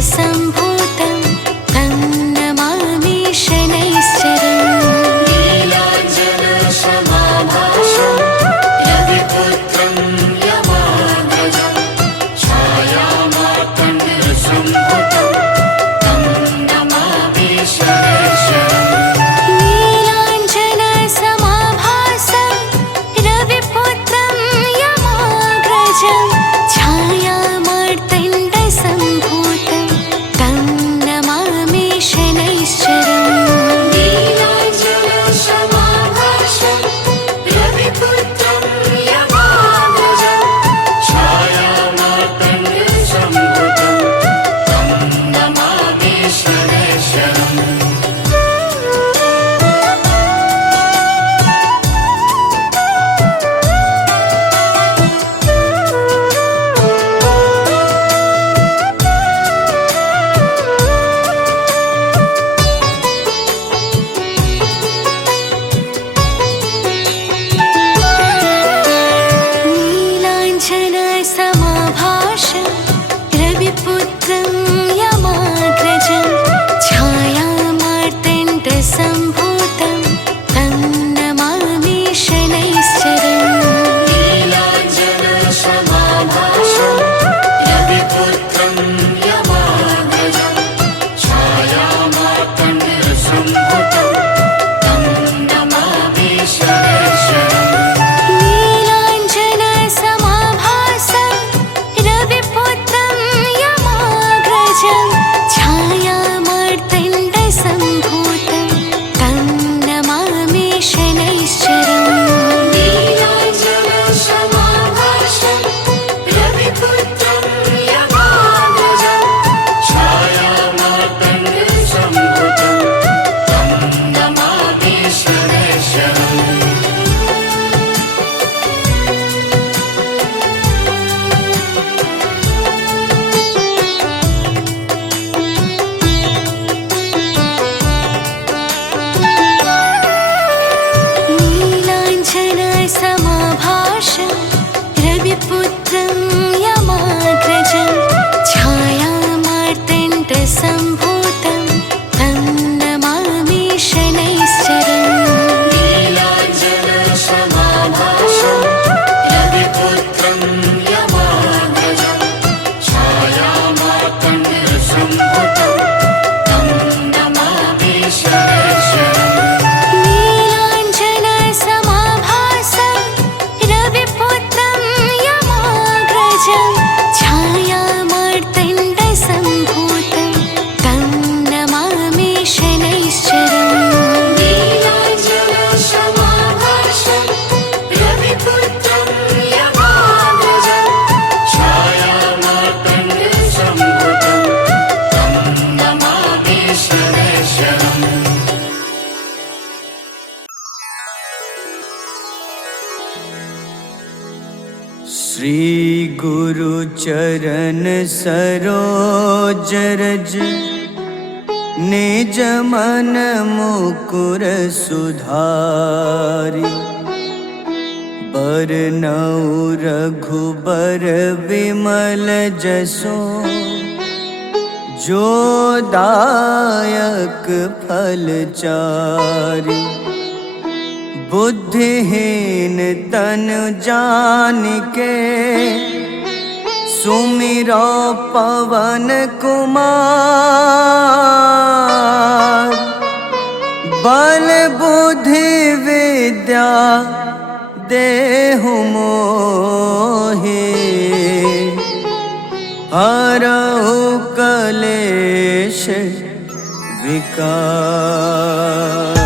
सम्भूतं तं नमामि शनैश्चरम्। नीलाञ्जनसमाभासं रविपुत्रं यमाग्रजं छायामार्तण्डसम्भुतं तं नमामि शनैश्चरम्। नीलाञ्जनसमाभासं रविपुत्रं यमाग्रजं छायामार्तण्डसम्भूतं तं नमामि शनैश्चरम्। नीलाञ्जनसमाभासं रविपुत्रं यमाग्रजं छायामार्तण्डसम्भुतं तं नमामि शनैश्चरम्। नीलाञ्जनसमाभासं रविपुत्रं यमाग्रजं छायामार्तण्डसम्भूतं तं नमामि शनैश्चरम्। नीलाञ्जनसमाभासं रविपुत्रं यमाग्रजं छायामार्तण्डसम्भुतं तं नमामि शनैश्चरम्। नीलाञ्जनसमाभासं रविपुत्रं यमाग्रजं छायामार्तण्डसम्भूतं तं नमामि शनैश्चरम्। नीलाञ्जनसमाभासं रविपुत्रं यमाग्रजं छायामार्तण्डसम्भुतं तं नमामि शनैश्चरम्। नीलाञ्जनसमाभासं रविपुत्रं यमाग्रजं छायामार्तण्डसम्भूतं तं नमामि शनैश्चरम्। नीलाञ्जनसमाभासं रविपुत्रं यमाग्रजं छायामार्तण्डसम्भुतं तं नमामि शनैश्चरम्। नीलाञ्जनसमाभासं रविपुत्रं यमाग्रजं छायामार्तण्डसम्भूतं तं नमामि शनैश्चरम्। नीलाञ्जनसमाभासं रविपुत्रं यमाग्रजं छायामार्तण्डसम्भुतं तं नमामि शनैश्चरम्। श्री गुरु चरण सरोज रज निज मन मुकुर सुधारि बरनउँ रघुबर विमल जसो जो दायक फल चारि बुद्धिहीन तनु जानिके सुमिरो पवन कुमार बल बुद्धि विद्या देहु मोहि हरहु कलेश विकार।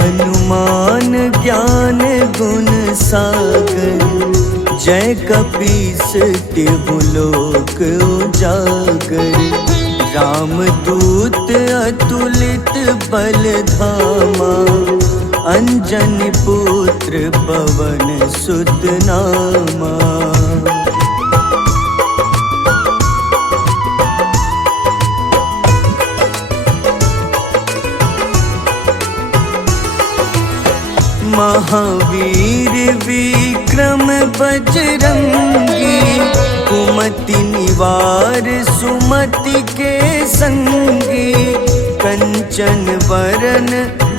हनुमान ज्ञान गुण सागर जय कपीस तिहु लोक उजागर। रामदूत अतुलित बल धामा अंजनी पुत्र पवन सुत नामा। महावीर विक्रम बजरंगी, कुमति निवार सुमति के संगी। कंचन वरन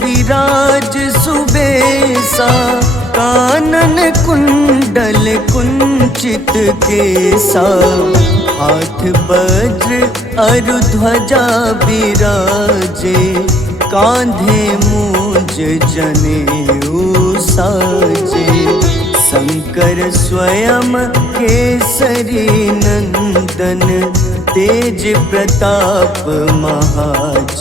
विराज सुबेसा, कानन कुंडल कुंचित केसा। हाथ वज्र अरु ध्वजा विराजे, कांधे मूंज जनेऊ साजे। शंकर स्वयं केसरी नंदन, तेज प्रताप महाजगवंदन।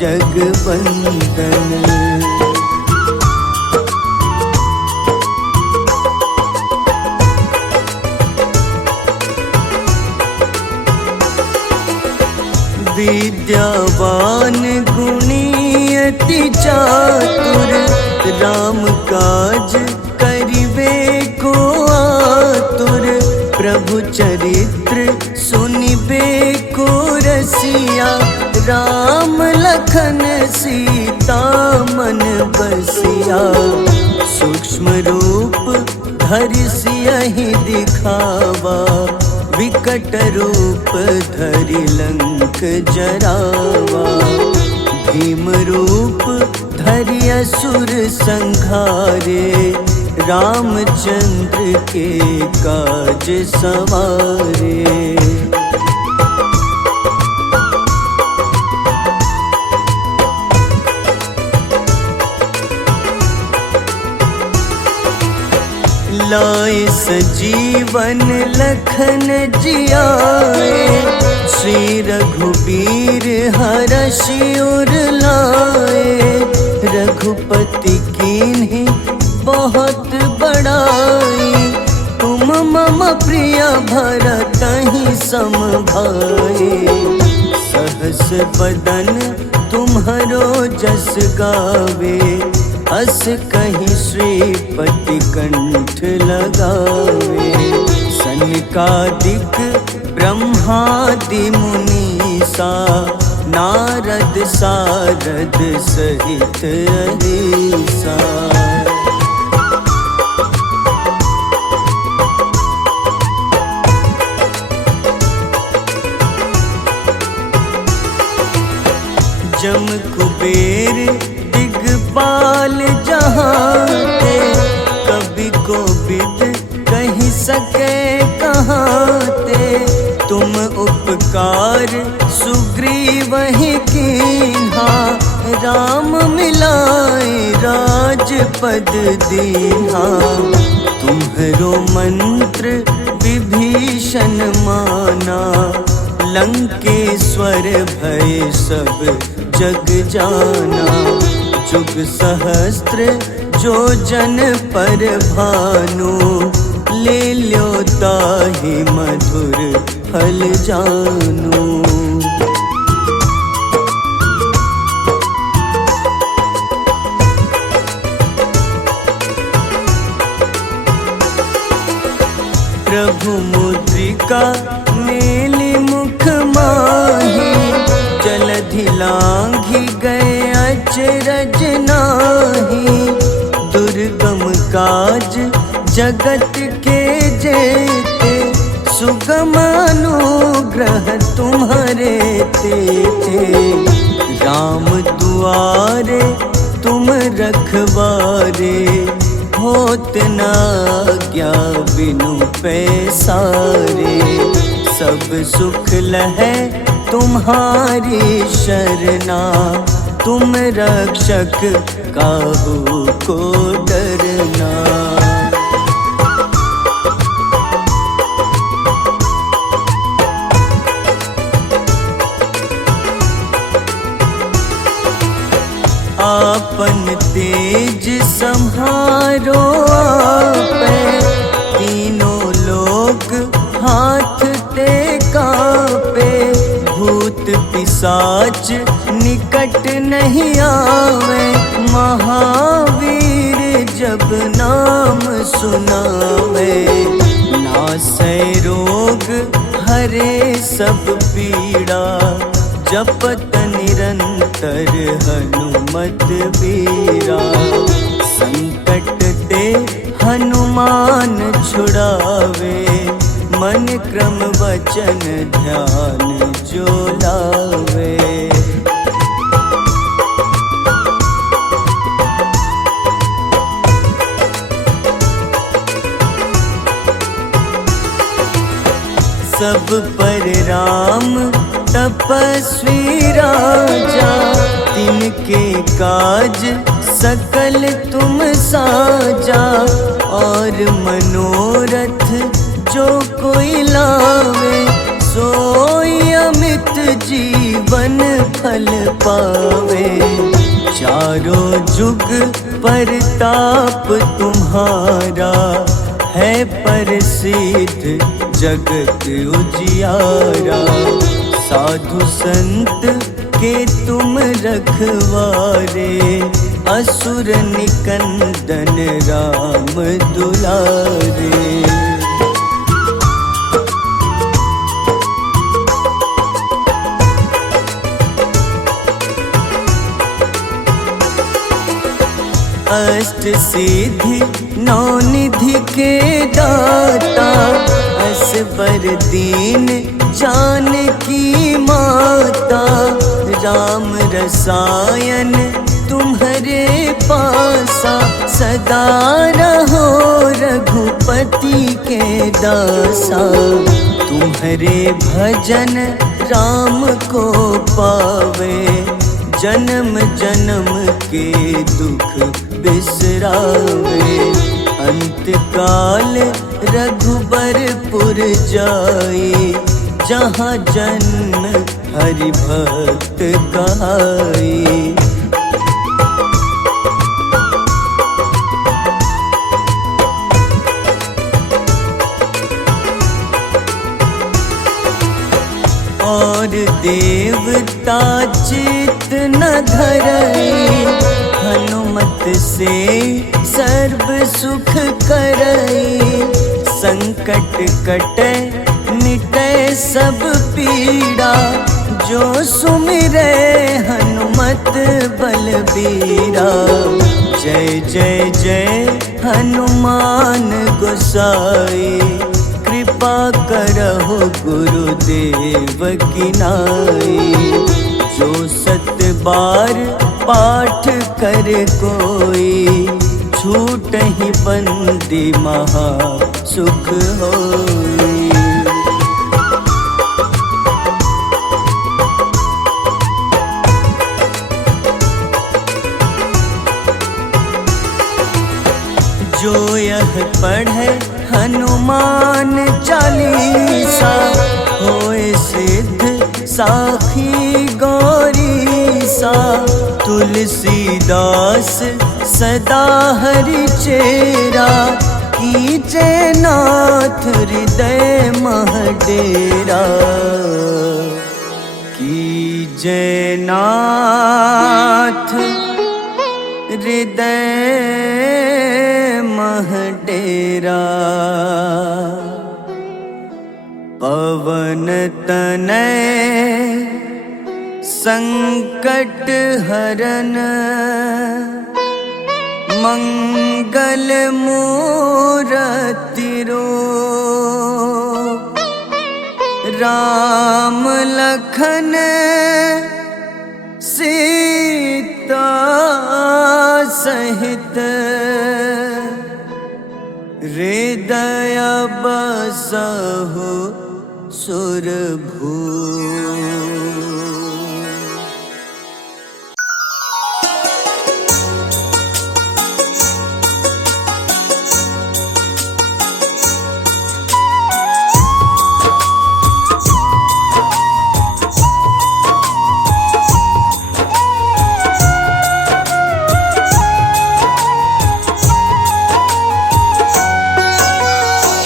विद्यावान गुणी अति चातुर, राम काज करिबे को आतुर। प्रभु चरित्र सुनिबे को रसिया, राम लखन सीता मन बसिया। सूक्ष्म रूप धरि सियहि दिखावा, विकट रूप धरि लंक जरावा। भीम रूप धरि असुर संहारे, रामचंद्र के काज सवारे। लाए सजीवन लखन जियाए, श्री रघुबीर हरषि उर लाए। रघुपति कीन्ही बहुत बड़ाई, तुम मम प्रिय भरतहि सम भाई। सहस बदन तुम्हरो जस गावे, अस कहीं श्रीपति कंठ लगावे। सनकादिक ब्रह्मादि मुनीसा, नारद सारद सहित अहिसा। जम कुबेर दिगपाल जहाते, कवि कोविद कहि सके कहाते। तुम उपकार सुग्रीवहि कीन्हा, राम मिलाए राजपद दीन्हा। तुम्हरो मंत्र विभीषण माना, लंकेश्वर भय सब जग जाना। जुग सहस्त्र जो जन पर भानु, ले ल्यो ताहि मधुर फल जानू। प्रभु मुद्रिका मेली मुख माही, जलधि लांघि गए अचरज नाही। दुर्गम काज जगत के जेते, सुगम अनुग्रह तुम्हारे तेते। राम दुआरे तुम रखवारे, होत न आज्ञा बिनु पैसारे। सब सुख लहै तुम्हारी शरणा, तुम रक्षक काहू को डरना। आपन तेज सम्हारो आपे, तीनों लोक हाथ ते कापे। भूत पिशाच निकट नहीं आवे, महावीर सुनावे। नासै रोग हरे सब पीड़ा, जपत निरंतर हनुमत बीरा। संकट ते हनुमान छुड़ावे, मन क्रम वचन ध्यान जो लावे। सब पर राम तपस्वी राजा, तिनके काज सकल तुम साजा। और मनोरथ जो कोई लावे, सोई अमित जीवन फल पावे। चारों जुग परताप तुम्हारा, है प्रसिद्ध जगत उजियारा। साधु संत के तुम रखवारे, असुर निकंदन राम दुलारे। अष्ट सिद्धि नौ निधि के दाता, असबर दीन जानकी माता। राम रसायन तुम्हारे पासा, सदा रहो रघुपति के दासा। तुम्हारे भजन राम को पावे, जन्म जन्म के दुख बिसरावे। अंत काल रघुबरपुर जाई, जहाँ जन्म हरि भक्त कहाई। और देवता चित न धरई, हनुमत से सर्व सुख करई। संकट कटे मिटे सब पीड़ा, जो सुमिरे हनुमत बलबीरा। जय जय जय हनुमान गोसाई, कृपा करहु गुरुदेव की नाई। जो सत बार पाठ कर कोई, छूटहि बंदी महा सुख होई। जो यह पढ़े हनुमान चालीसा, होए सिद्ध साखी गौरीसा। तुलसीदास सदा हरि चेरा, कीजे नाथ हृदय मह डेरा। कीजे नाथ हृदय मह डेरा। पवन तनय संकट हरन, मंगल मूरति रूप। राम लखन सीता सहित, हृदय बसहु सुरभूप।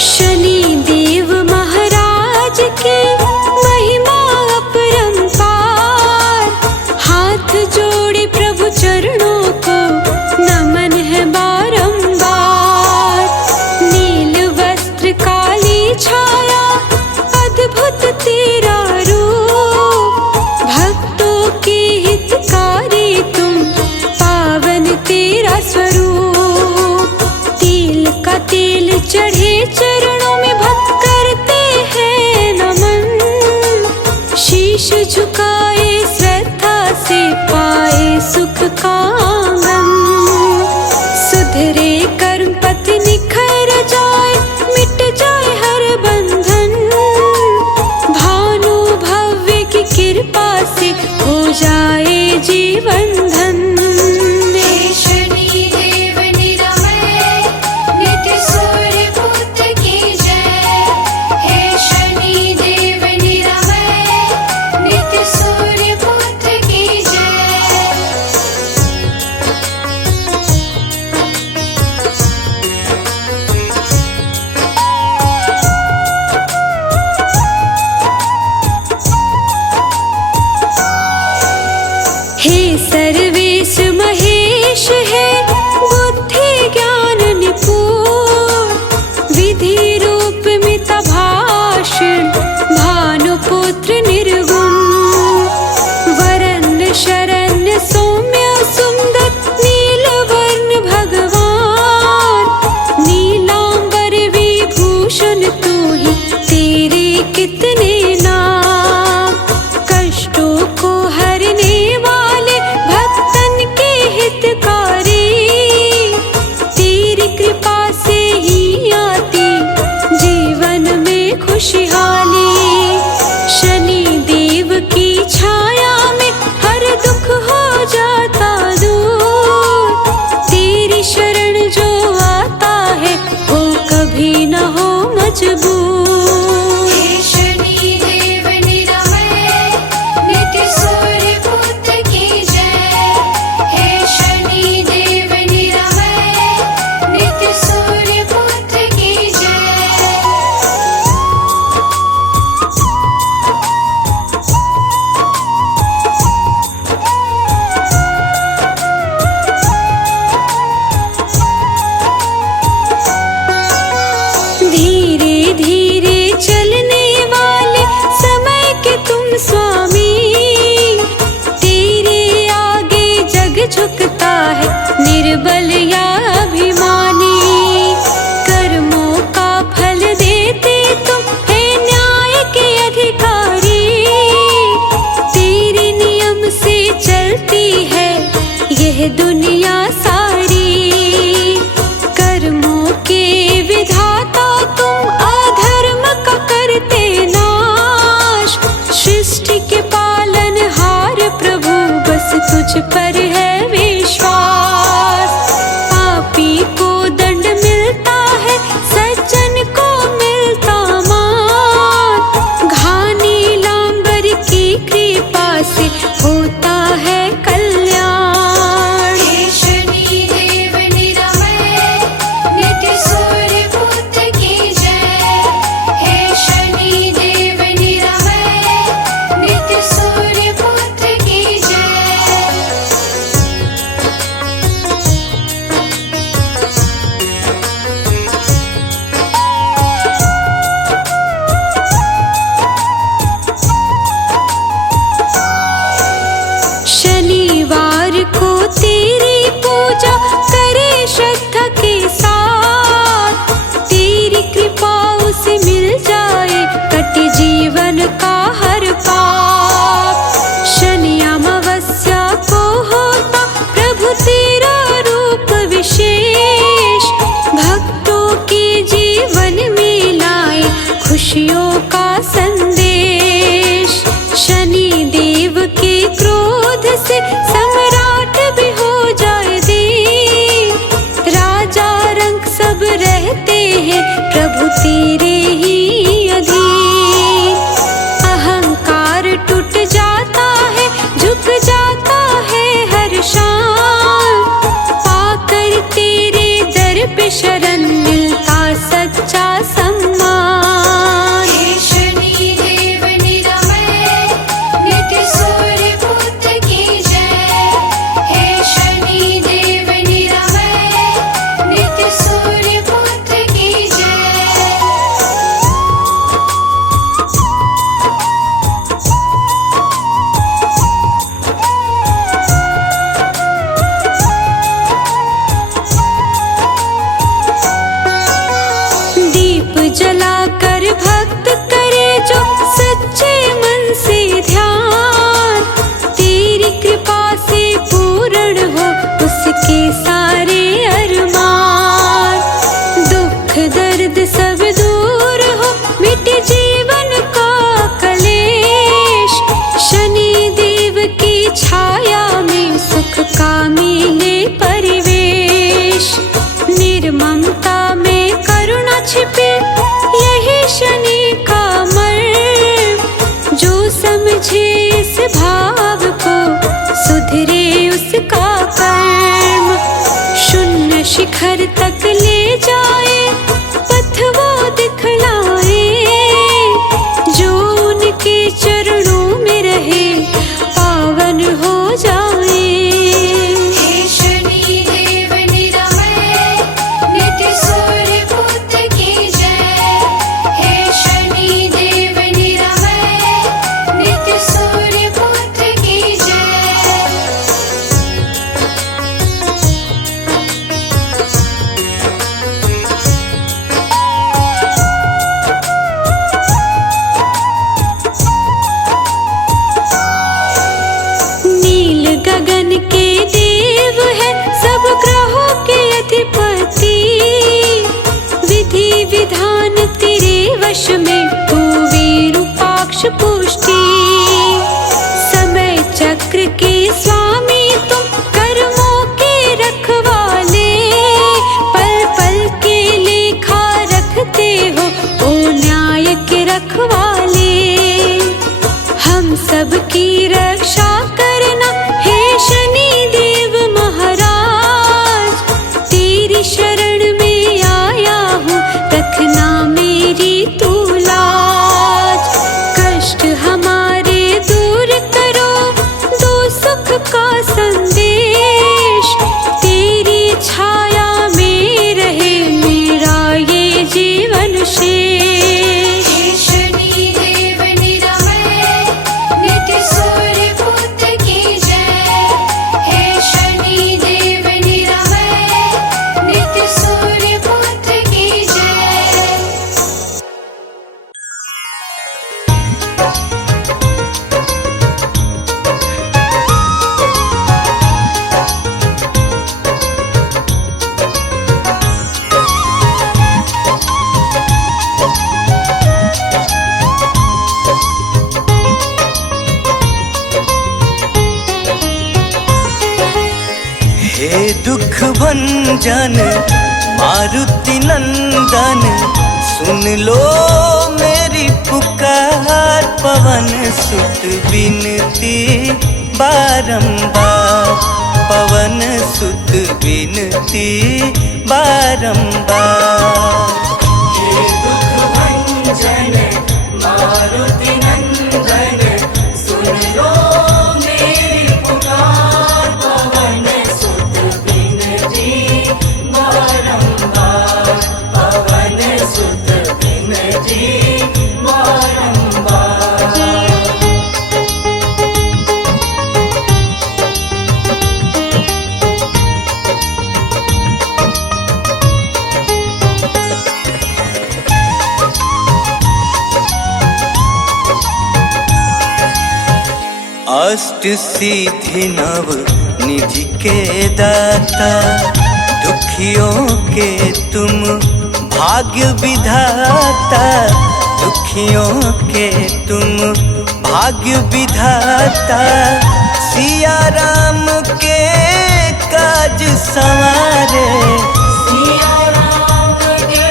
शनि देव महाराज की महिमा जीवन धन। हे शनि देव निरामय नित्य सूर्य पुत्र की जय। हे शनि देव निरामय नित्य सूर्य पुत्र की जय। हे सर्वेश महेश है बुद्धि ज्ञान निपुण, विधि रूप मित भाषण भानुपुत्र निर्गुण। वरन शरण्य सौम्य सुंदर नीलवर्ण भगवान, नीलांबर विभूषण तू ही तेरे कितने नाम। कष्टों को हरने वाले भक्तन के हितकारी, तेरी कृपा से ही आती जीवन में खुशहाली। शनि देव की छाया में हर दुख हो जाता दूर, तेरी शरण जो आता है वो कभी न हो मजबूर। हे शनि देव निरामय नित्य सूर्य पुत्र की जय। हे शनि देव निरामय नित्य सूर्य पुत्र की जय। धीरे धीरे चलने वाले समय के तुम स्वामी, तेरे आगे जग झुकता है निर्बल या अभिमानी। कर्मों का फल देते तुम है न्याय के अधिकारी, तेरे नियम से चलती है यह दुनिया सारी। कर्मों के विधाता तुम अधर्म का करते नाश, सृष्टि के पालनहार प्रभु बस तुझ पर है विश्वास। पापी को दंड मिलता है सज्जन को मिलता मान, घानी लांबर की कृपा से होता है कल्याण। हे शनि देव निरामय नित्य सूर्य पुत्र की जय। हे शनि देव निरामय नित्य सूर्य पुत्र की जय। शनिवार को तेरी पूजा करे श्रद्धा के साथ, तेरी कृपा उसे मिल जाए कटे जीवन का हर पाप। शनि अमावस्या को होता प्रभु तेरा रूप विशेष, भक्तों के जीवन में लाए खुशियों का संदेश। शनि देव के क्रोध से सम्राट भी हो जाए दीन, राजा रंग सब रहते हैं प्रभु तेरे ही अधीन। अहंकार टूट जाता है झुक जाता है हर शाम, पाकर तेरे दर पे शरण मिलता सच्चा सम्मान। हे शनि देव निरामय नित्य सूर्य पुत्र की जय। हे शनि देव निरामय नित्य सूर्य पुत्र की जय। यश में तू विरूपाक्ष पुष्टि। समय चक्र के स्वामी तुम, कर्मों के रखवाले, पल पल के लेखा रखते हो ओ न्याय के रखवाले। हम सबकी रक्षा करना हे शनि देव महाराज, तेरी शरण में आया हूँ, रखना मेरी तू लाज। कष्ट हमारे दूर करो, दो सुख का संदेश, तेरी छाया में रहे मेरा ये जीवन शेष। हे शनि देव निरामय, नित्य सूर्य पुत्र की जय। हे शनि देव निरामय, नित्य सूर्य पुत्र की जय। हे दुख भंजन मारुति नंदन, सुन लो मेरी पुकार। पवन सुत विनती बारंबार, पवन सुत विनती बारंबार। हे दुख भंजन मारुति नंदन, सुन लो मेरी पुकार। पवन सुत विनती बारंबार, पवन सुत विनती बारंबार। अष्ट सिद्धि नव निधि के दाता, दुखियों के तुम भाग्य विधाता। दुखियों के तुम भाग्य विधाता, सिया राम के काज संवारे। सिया राम के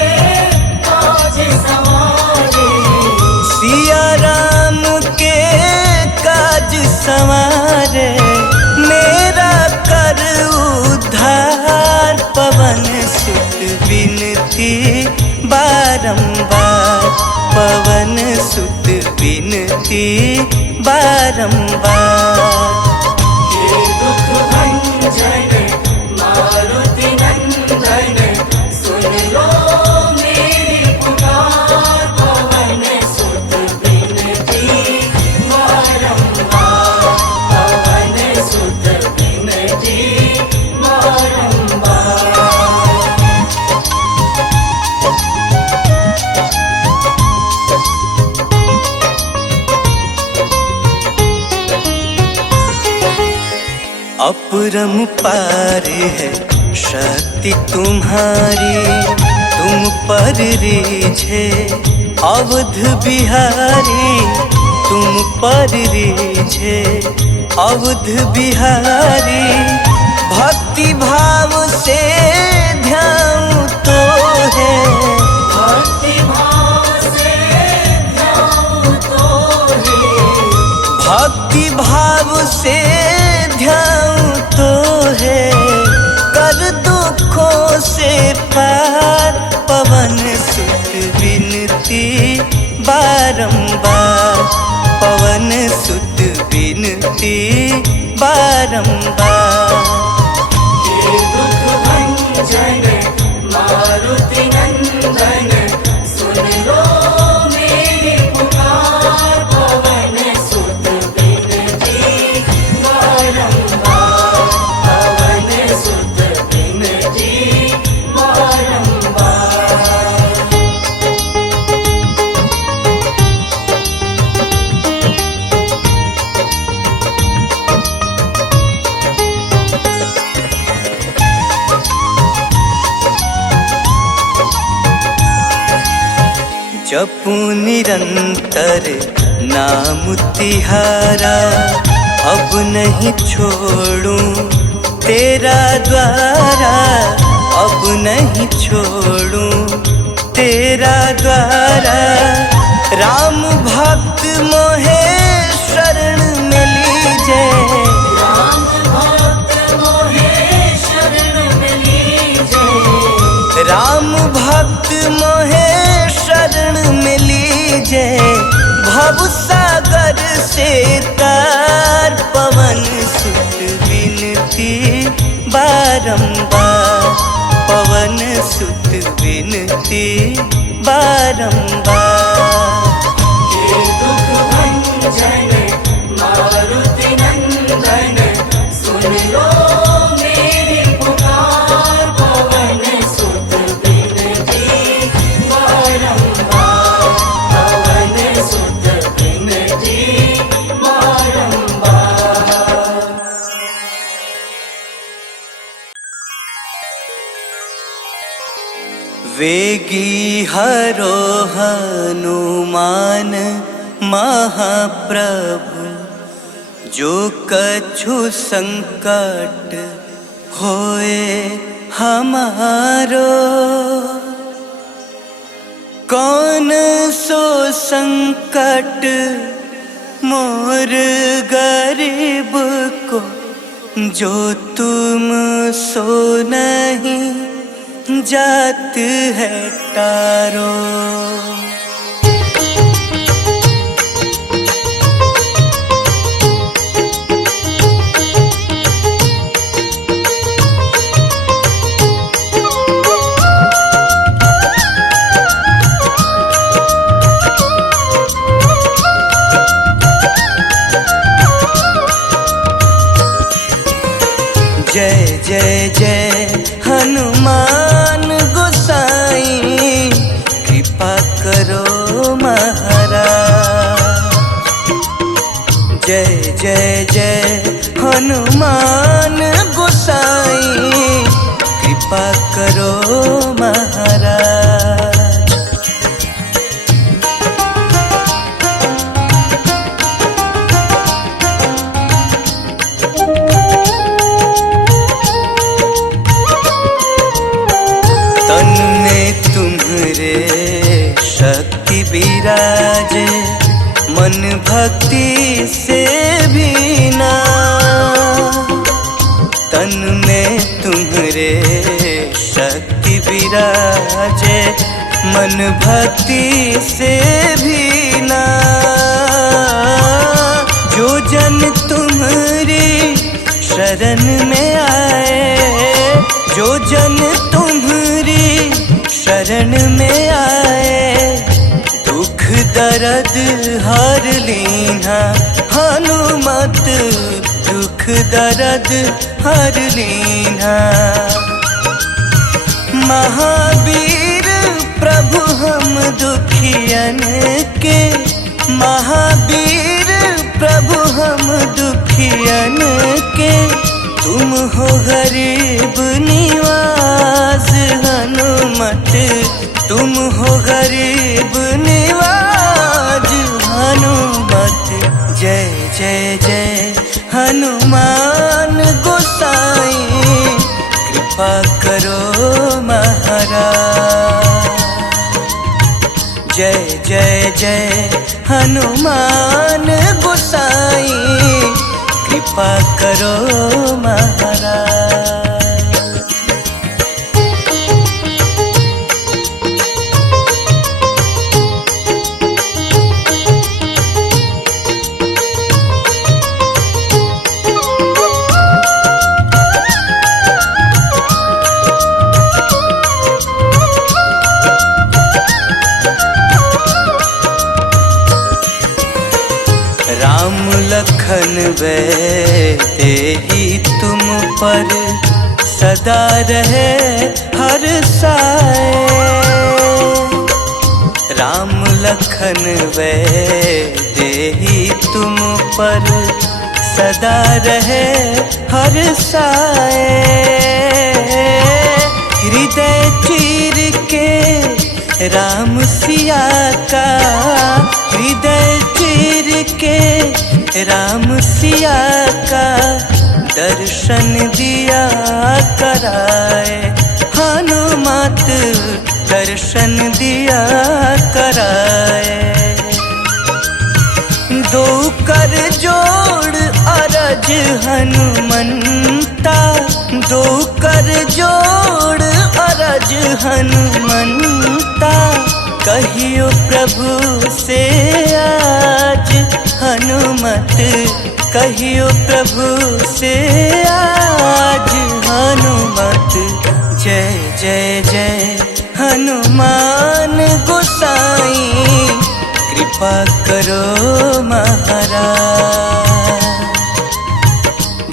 काज संवारे, सिया राम के काज संवारे। मेरा कर उद्धार, पवन सुत विनती बारंबार, पवन सुत विनती बारंबार। हे दुख भंजन मारुति नंदन, सुन लो मेरी पुकार। पवन सुत विनती बारंबार, पवन सुत विनती बारंबार। अपरंपार है शक्ति तुम्हारी, तुम पर रीझे अवध बिहारी। तुम पर रीझे अवध बिहारी, भक्ति भाव से ध्यान तो है। भक्ति भाव से ध्यान तो है, भक्ति भाव से ध्यान तो है। कर दुखों से पार, पवन सुत विनती बारंबार, पवन सुत विनती बारंबार। हे दुख भंजन मारुति नंदन, सुन लो मेरी पुकार। पवन सुत विनती बारंबार, पवन सुत विनती बारंबार। जपू निरंतर नाम तिहारा, अब नहीं छोड़ूं तेरा द्वारा, अब नहीं छोड़ूं तेरा द्वारा। राम भक्त मोहे शरण में लीजे, राम भक्त मोहे शरण में लीजे, राम भक्त मोहे शरण में लीजे। भव सागर से तार पवन सुत विनती बारंबार, पवन सुत विनती बारंबार। हे दुख भंजन मारुति नंदन, सुन लो मेरी पुकार, पवन सुत विनती बारंबार, पवन सुत विनती बारंबार। वेगी हरो हनुमान महाप्रभु, जो कछु संकट होए हमारो। कौन सो संकट मोर गरीब को, जो तुम सो नहीं जात है तारो। जय जय जय हनुमान गोसाई, कृपा करो महाराज। जय जय जय हनुमान गोसाई, कृपा करो महाराज। तन में तुम्हारे शक्ति विराजे, मन भक्ति से भीना। तन में तुम्हारे शक्ति विराजे, मन भक्ति से भीना। जो जन तुम्हारी शरण में आए, जो जन तुम्हारी शरण में आए, दुख दर्द हर लीना हनुमत, दुख दर्द हर लीना। महावीर प्रभु हम दुखियन के, महावीर प्रभु हम दुखियन के। तुम हो गरीब निवास हनुमत, तुम हो गरीब निवाज हनुमत। जय जय जय हनुमान गोसाई, कृपा करो महाराज। जय जय जय हनुमान गोसाई, कृपा करो महाराज। राम लखन तेहि तुम पर सदा रहे हर साए। राम लखन तेहि तुम पर सदा रहे हर साए। हृदय चीर के राम सिया का हृदय चीर के राम सिया का दर्शन दिया कराए, हनुमत दर्शन दिया कराए। दो कर जोड़ अरज हनुमंता, दो कर जोड़ अरज हनुमंता, कहियो प्रभु से आज हनुमत, कहियो प्रभु से आज हनुमत। जय जय जय हनुमान गोसाई, कृपा करो महाराज।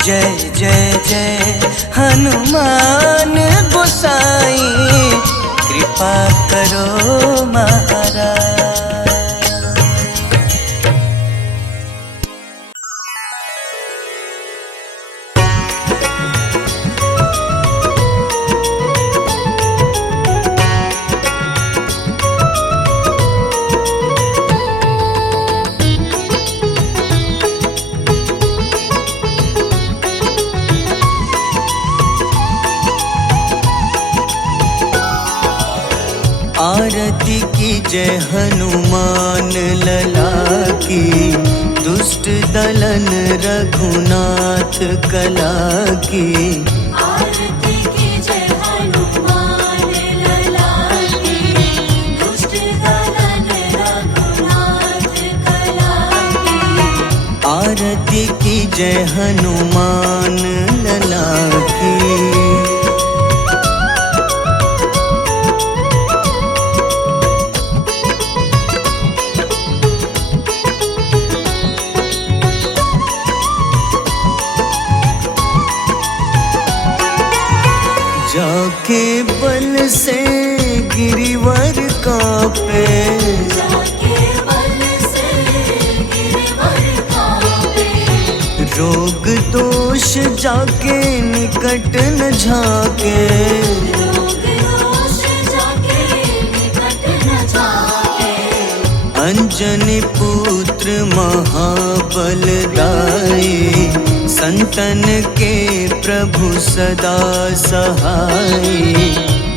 जय जय जय हनुमान गोसाई, कृपा करो महाराज। आरती की जय हनुमान लला की, दुष्ट दलन रघुनाथ कला की। आरती की जय हनुमान लला की, दुष्ट दलन रघुनाथ कला की। आरती की जय हनुमान लला की। जाके बल से गिरिवर कांपे, जाके बल से गिरिवर कांपे। रोग दोष जाके निकट न झाके, रोग दोष जाके निकट न झाके। अंजनी पुत्र महाबलदाई, संतन के प्रभु सदा सहाय।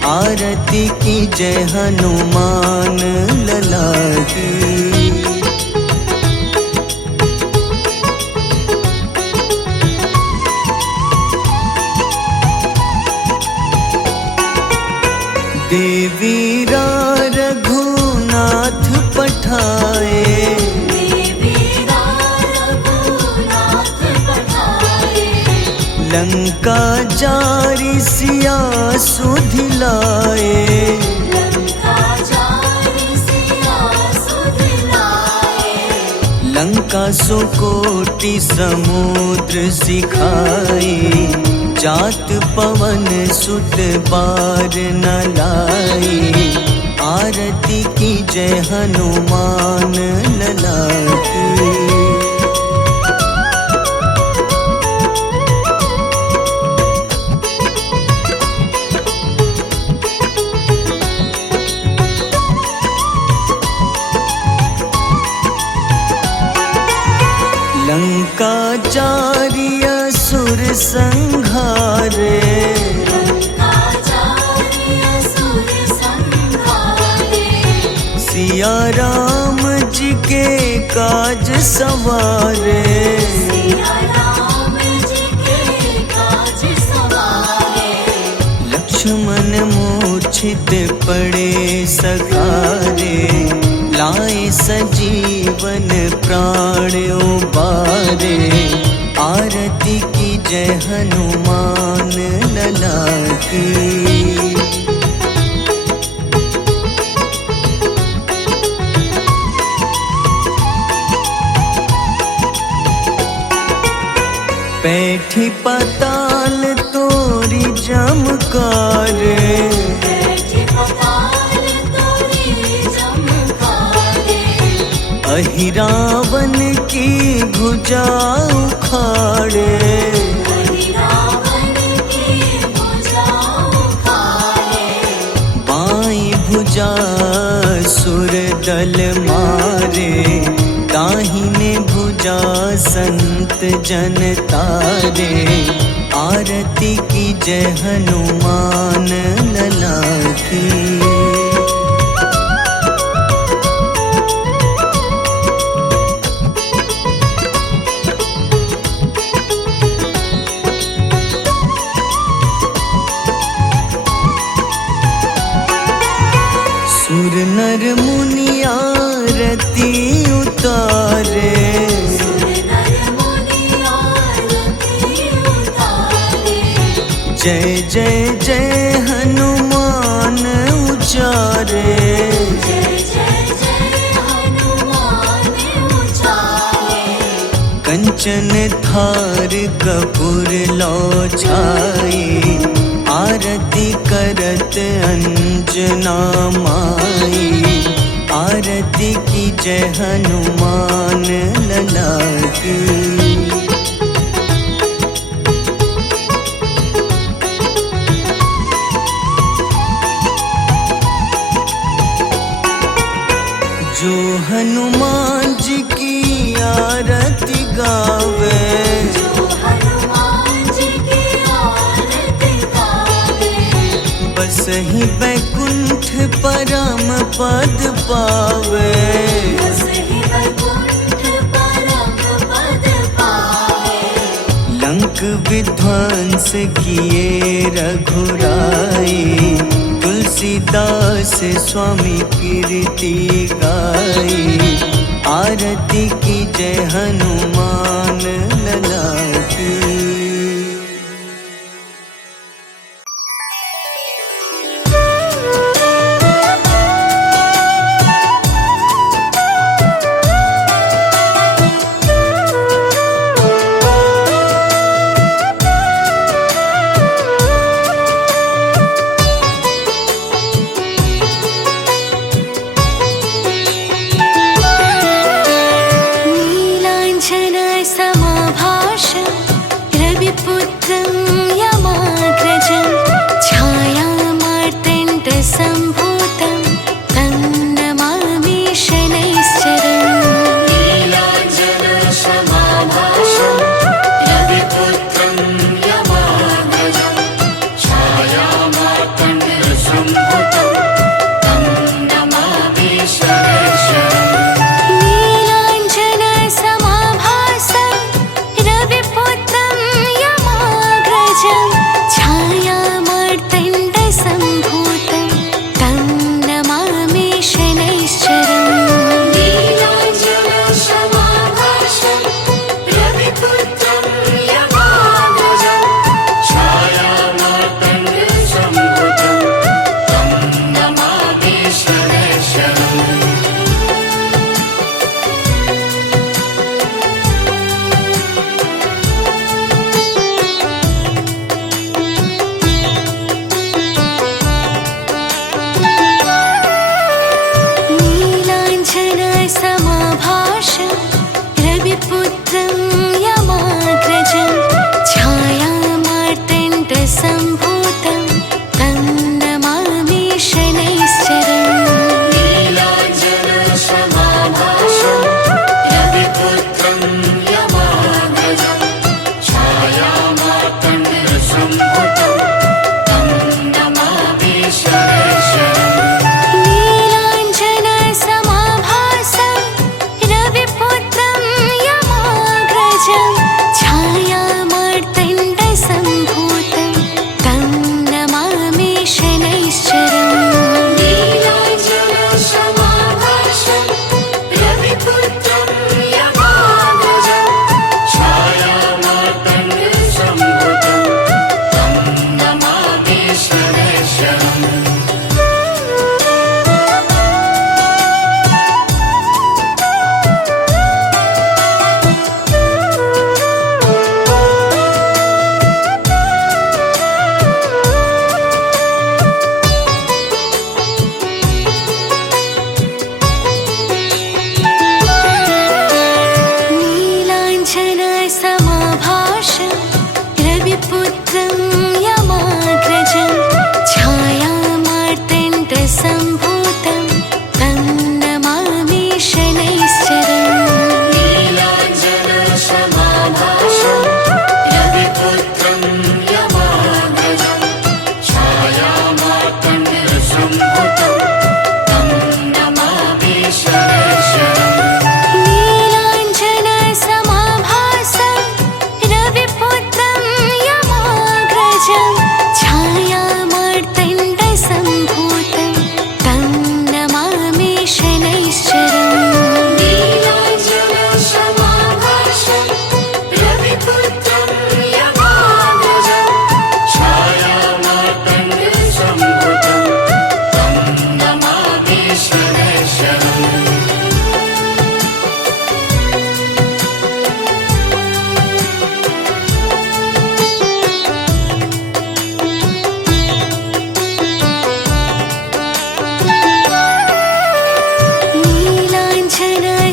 आरती की जय हनुमान लला की। देवीरा रघुनाथ पठाए, लंका जारी सिया सुधिलाए, लंका जारी सिया सुधिलाए। लंका सुकोटि समुद्र सिखाए, जात पवन सुत बार न लाए। आरती की जय हनुमान लला की। लंका जारी असुर संहारे, लंका जारी असुर संहारे। सिया राम जी के काज सवारे, सिया राम जी के काज सवारे। लक्ष्मण मूर्छित पड़े सखारे, लाए सजीवन प्राण उबारे। आरती की जय हनुमान लला की। बैठी पाताल तोरी जमकारे, बैठी पाताल तोरी जमकारे। अहिरावन की भुजा उखाड़े, रावण की भुजा उखाड़े। बाईं भुजा दल मारे, दाहिने भुजा संत जन तारे। आरती की जय हनुमान लला की। सुर नर मुनि आरती उतारे, सुर नर मुनि आरती उतारे। जय जय जय हनुमान उचारे। जय जय जय हनुमान उचारे। कंचन थार कपूर लो छाई, आरती करत अंजना माई। आरती की जय हनुमान लला की। जो हनुमान जी की आरती गावे, जो हनुमान जी की आरती गावे। बस ही वैकुंठ परम पद पावे। बस ही वैकुंठ परम पद पावे। लंक विध्वंस किए रघुराई, तुलसीदास स्वामी कीर्ति गाई। आरती की जय हनुमान लला की।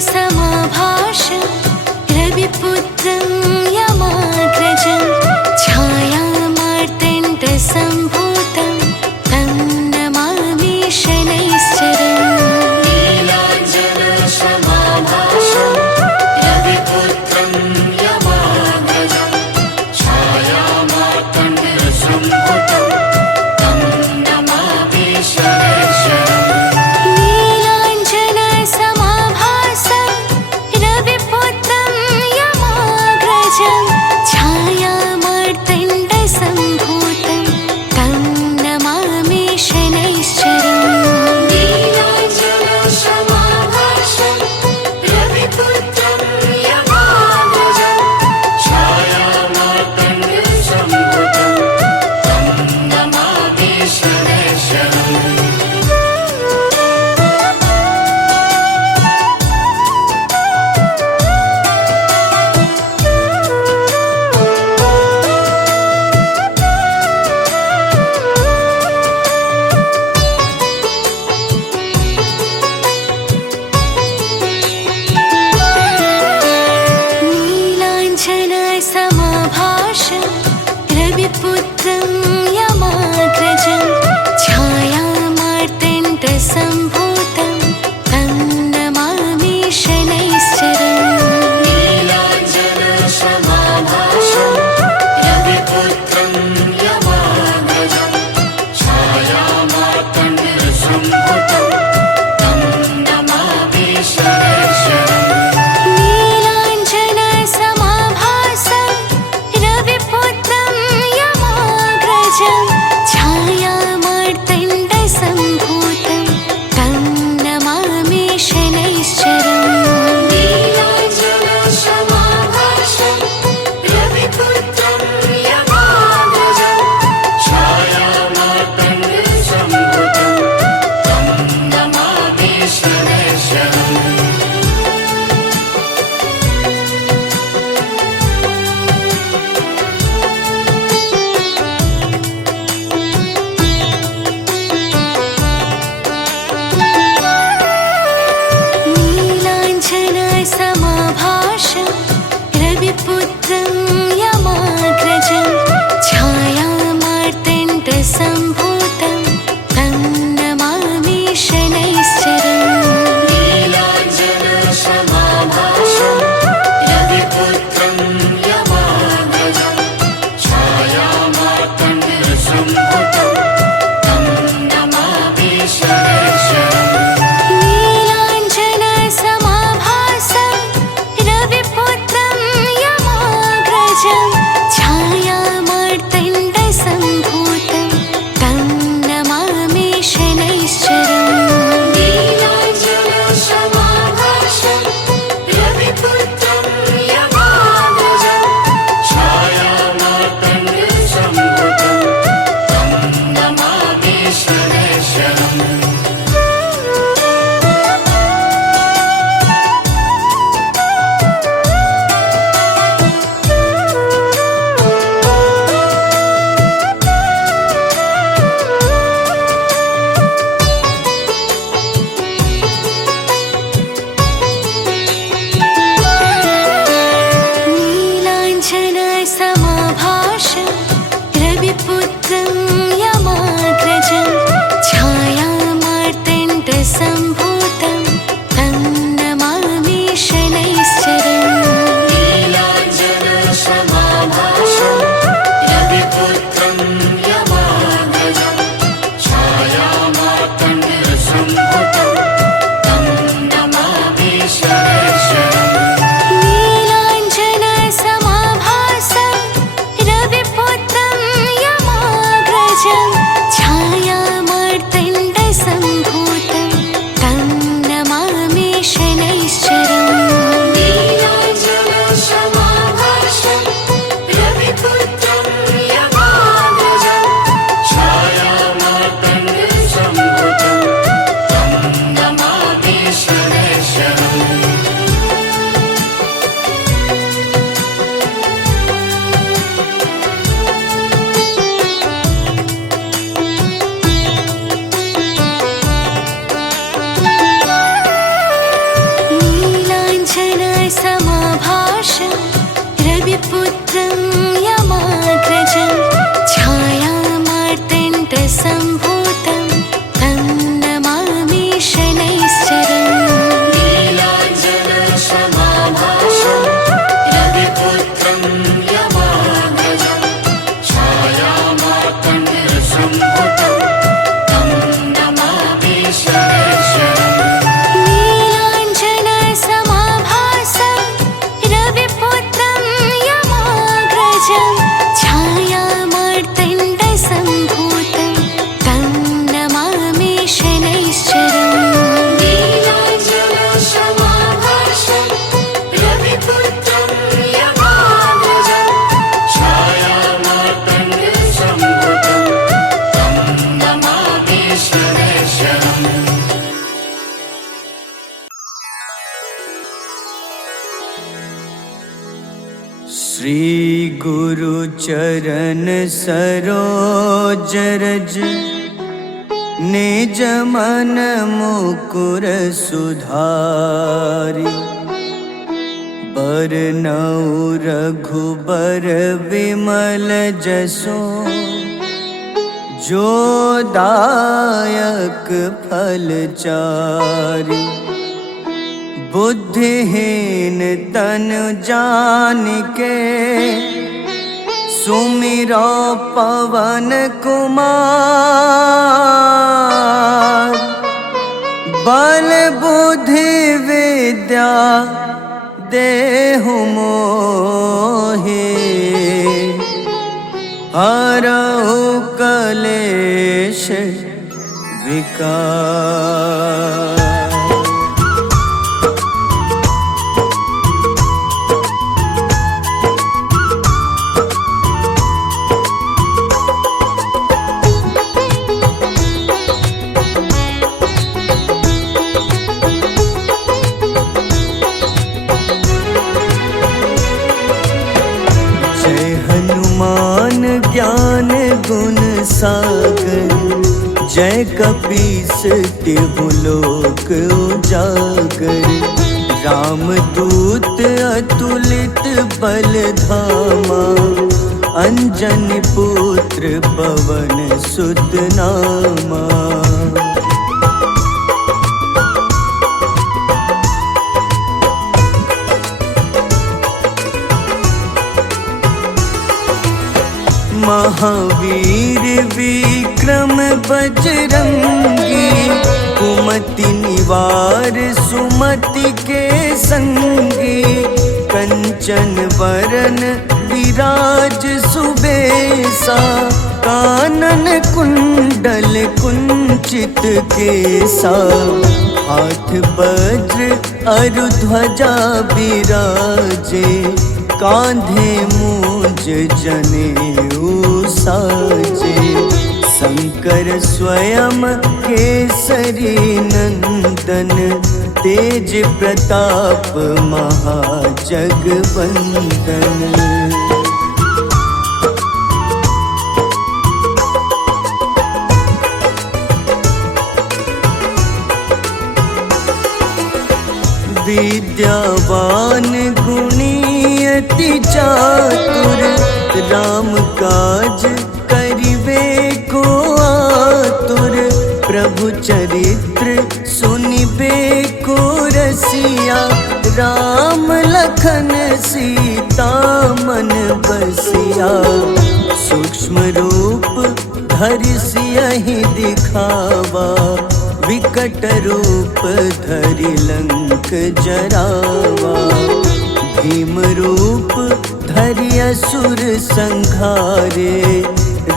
समाभाषं रविपुत्रं यमाग्रजं छायामार्तण्डसम्भूतं तं नमामि शनैश्चरम् नीलाञ्जनसमाभासं रविपुत्रं यमाग्रजं छायामार्तण्डसम्भूतं तं नमामि शनैश्चरम् नीलाञ्जनसमाभासं रविपुत्रं यमाग्रजं छायामार्तण्डसम्भूतं तं श्री गुरु चरण सरोज रज निज मन मुकुर सुधारि बरनउँ रघुबर विमल जसो जो दायक फल चारि बुद्धिहीन तनु जानिके सुमिरो पवन कुमार बल बुद्धि विद्या देहु मोहि हरहु कलेश विकार। ज्ञान गुण सागर जय कपीस तिहु लोक उजागर रामदूत अतुलित बल धामा अंजनी पुत्र पवन सुत नामा। महावीर विक्रम बजरंगी कुमति निवार सुमति के संगी कंचन वरन विराज सुबेसा कानन कुंडल कुंचित केसा हाथ वज्र अरु ध्वजा बिराजे कांधे मूंज जनेऊ साजे शंकर स्वयं केसरी नंदन तेज प्रताप महाजगवंदन। विद्यावान गुणी अति चातुर राम काज करिबे को आतुर प्रभु चरित्र सुनिबे को रसिया राम लखन सीता मन बसिया सूक्ष्म रूप धरि सियहि दिखावा विकट रूप धरि लंक जरावा भीम रूप धरि असुर संहारे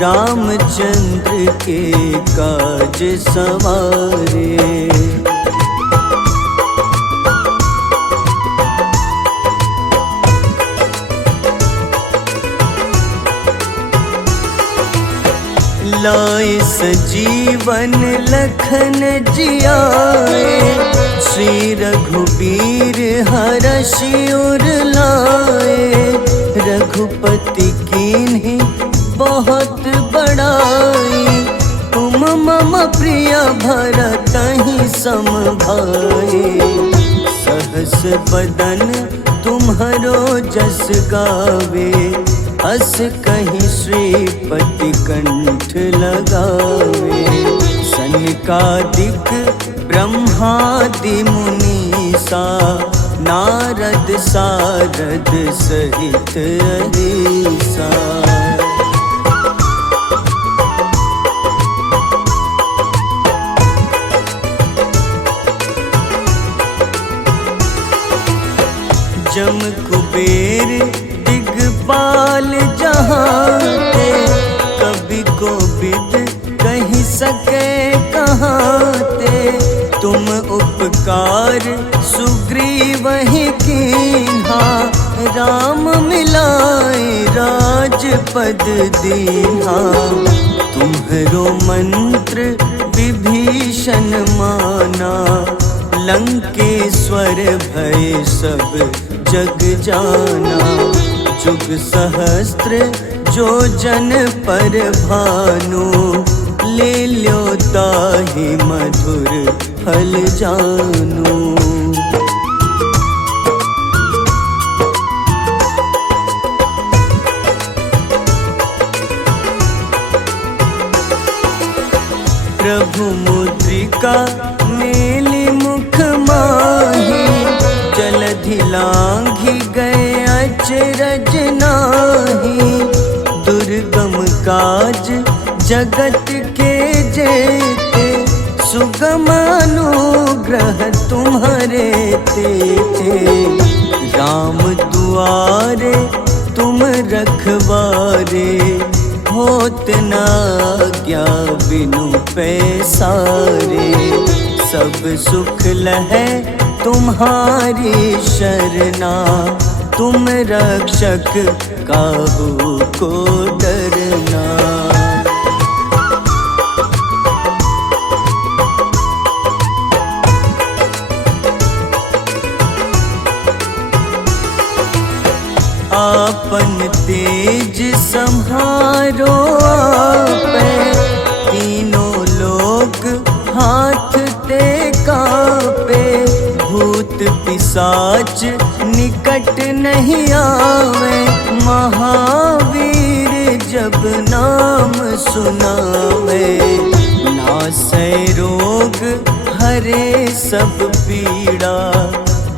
रामचंद्र के काज सवारे। लाए सजीवन लखन जियाए श्री रघुबीर हरषि उर लाए रघुपति कीन्ही बहुत बड़ाई तुम मम प्रिय भरतहि सम भाई सहस बदन तुम्हरो जस गावे अस कहीं श्रीपति कंठ लगावे सनकादिक ब्रह्मादि मुनीसा नारद सारद सहित अहिसा। जम कुबेर दिगपाल जहाँते कभी को विद कहीं सके कहाँते तुम उपकार सुग्रीव ही कीन्हा राम मिलाए राजपद दीन्हा तुम्हरो मंत्र विभीषण माना लंकेश्वर भय सब जग जाना जुग सहस्त्र जो जन पर भानु, ले ल्यो ताहि मधुर फल जानू। प्रभु मुद्रिका मेली मुख माही, जलधि लांघि गए अचरज नाही। दुर्गम काज जगत के जेते, सुगम अनुग्रह तुम्हारे तेते। राम दुआरे तुम रखवारे, होत न आज्ञा बिनु पैसारे। सब सुख लहै तुम्हारी शरणा, तुम रक्षक काहू को डरना। आपन तेज सम्हारो आपै, तीनों लोक हाथ ते कापे। भूत पिशाच निकट नहीं आवे, महावीर जब नाम सुनावे। नासै रोग हरे सब पीड़ा,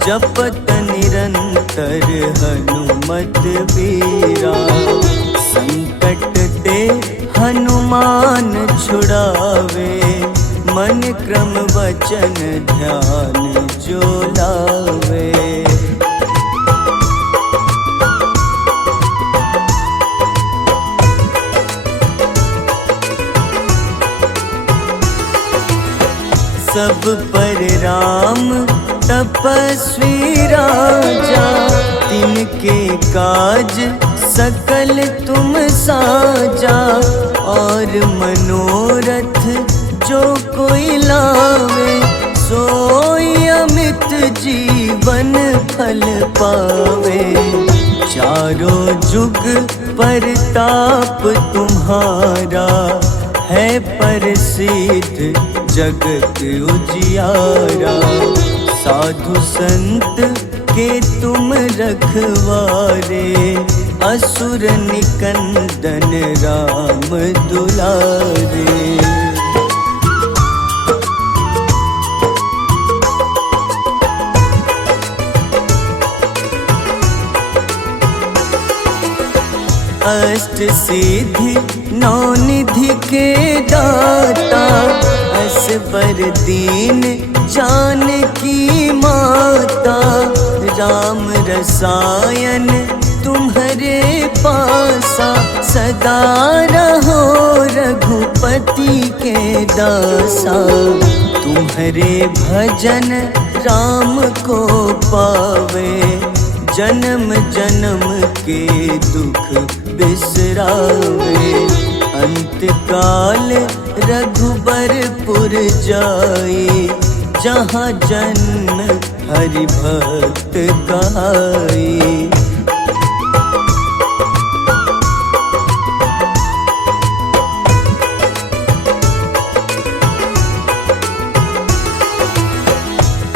जपत निरंतर हनुमत बीरा। संकट ते हनुमान छुड़ावे, मन क्रम वचन ध्यान जो लावे। सब पर राम तपस्वी राजा, तिनके काज सकल तुम साजा। और मनोरथ जो कोई लावे, सोई अमित जीवन फल पावे। चारों जुग परताप तुम्हारा, है प्रसिद्ध जगत उजियारा। साधु संत के तुम रखवारे, असुर निकंदन राम दुलारे। अष्ट सिद्धि नौ निधि के दाता, असबर दीन जानकी माता। राम रसायन तुम्हारे पासा, सदा रहो रघुपति के दासा। तुम्हारे भजन राम को पावे, जन्म जन्म के दुख बिसरावे। अंत काल रघुबरपुर जाई, जहाँ जन्म हरि भक्त कहाई।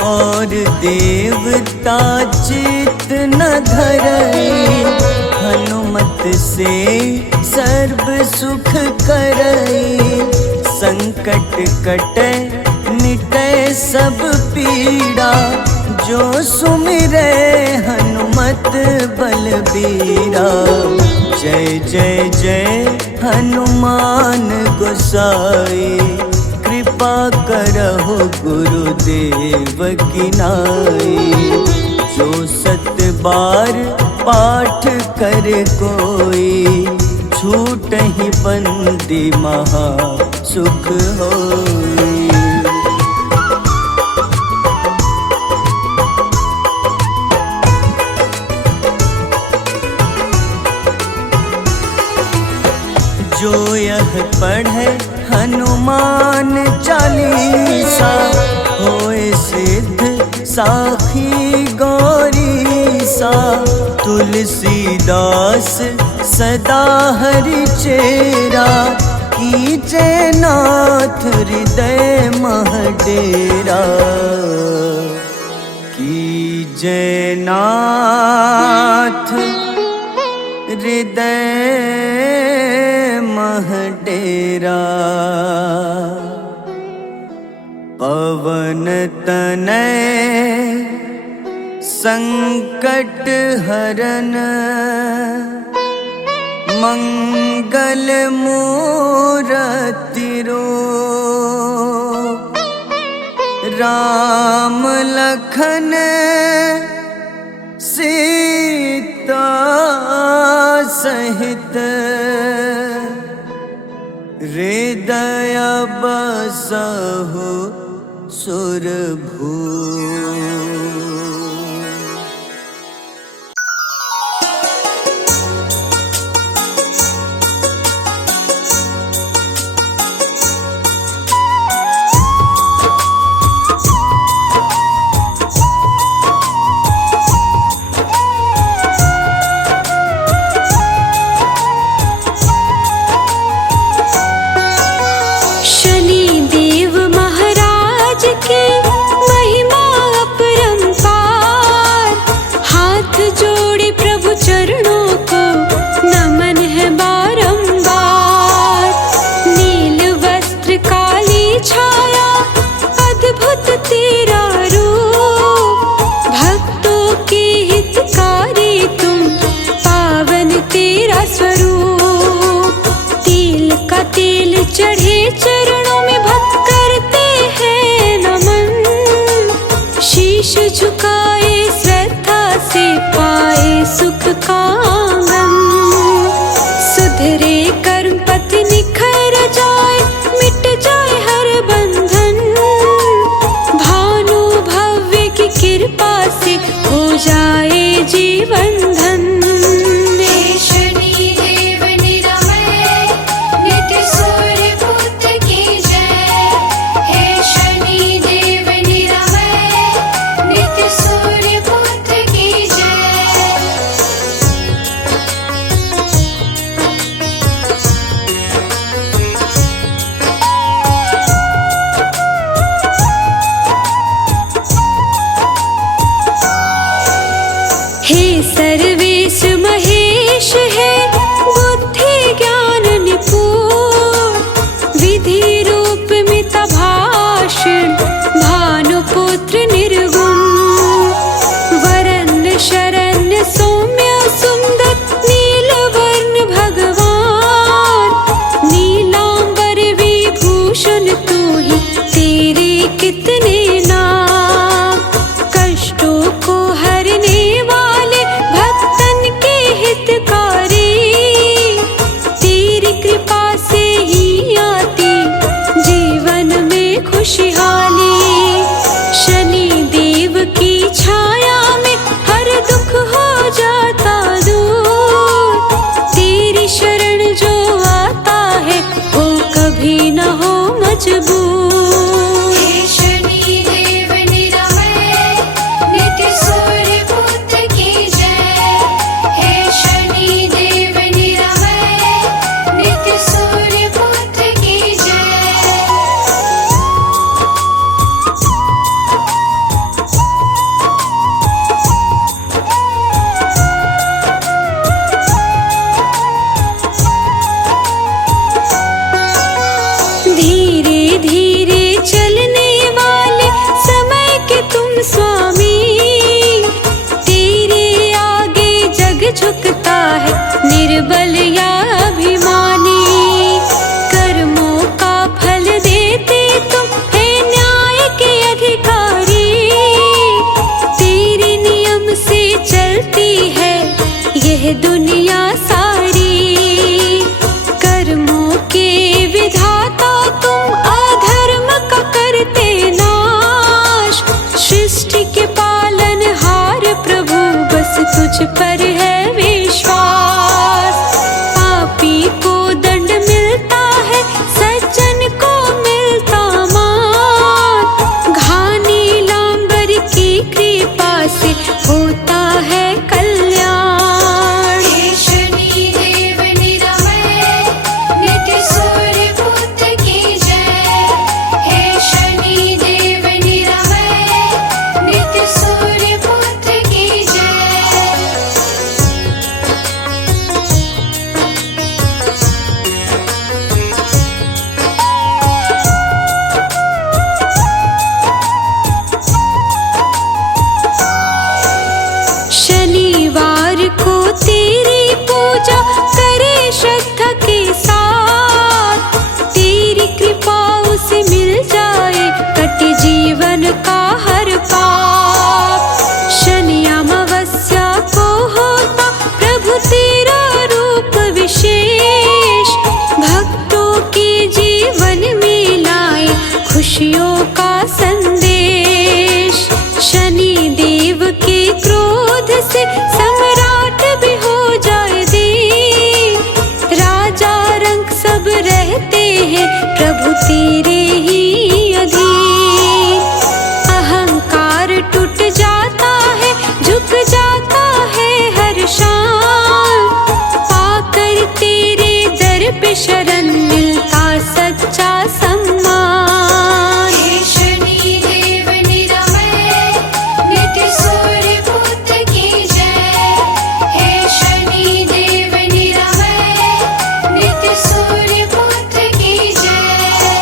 और देवता चित न धरई, हनुमत से सर्व सुख करई। संकट कटै मिटै सब पीड़ा, जो सुमिरै हनुमत बलबीरा। जय जय जय हनुमान गोसाई, कृपा करहु गुरुदेव की नाई। जो सत बार पाठ कर कोई, छूटहि बंदी महा सुख होई। जो यह पढ़े हनुमान चालीसा, होए सिद्ध साखी गौरीसा। तुलसीदास सदा हरि चेरा, कीजे नाथ हृदय मह डेरा। कीजे नाथ हृदय मह डेरा। पवन तनय संकट हरन, मंगल मूरति रूप। राम लखन सीता सहित, हृदय बसहु सुरभूप। चढ़े चरणों में भक्त करते हैं नमन, शीश झुकाए श्रद्धा से पाए सुख का आंगन। सुधरे कर्म पथ निखर जाए, मिट जाए हर बंधन, भानु भव्य की कृपा से हो जाए जीवन धन। हे सर्वेश महेश है बुद्धि ज्ञान निपुण, विधि रूप मिता भाषण भानुपुत्र निर्गुण। वरन्न शरण्य सौम्य सुंदर नीलवर्ण भगवान, नीलांबर विभूषण तू ही तेरे कितने नाम। कष्टों को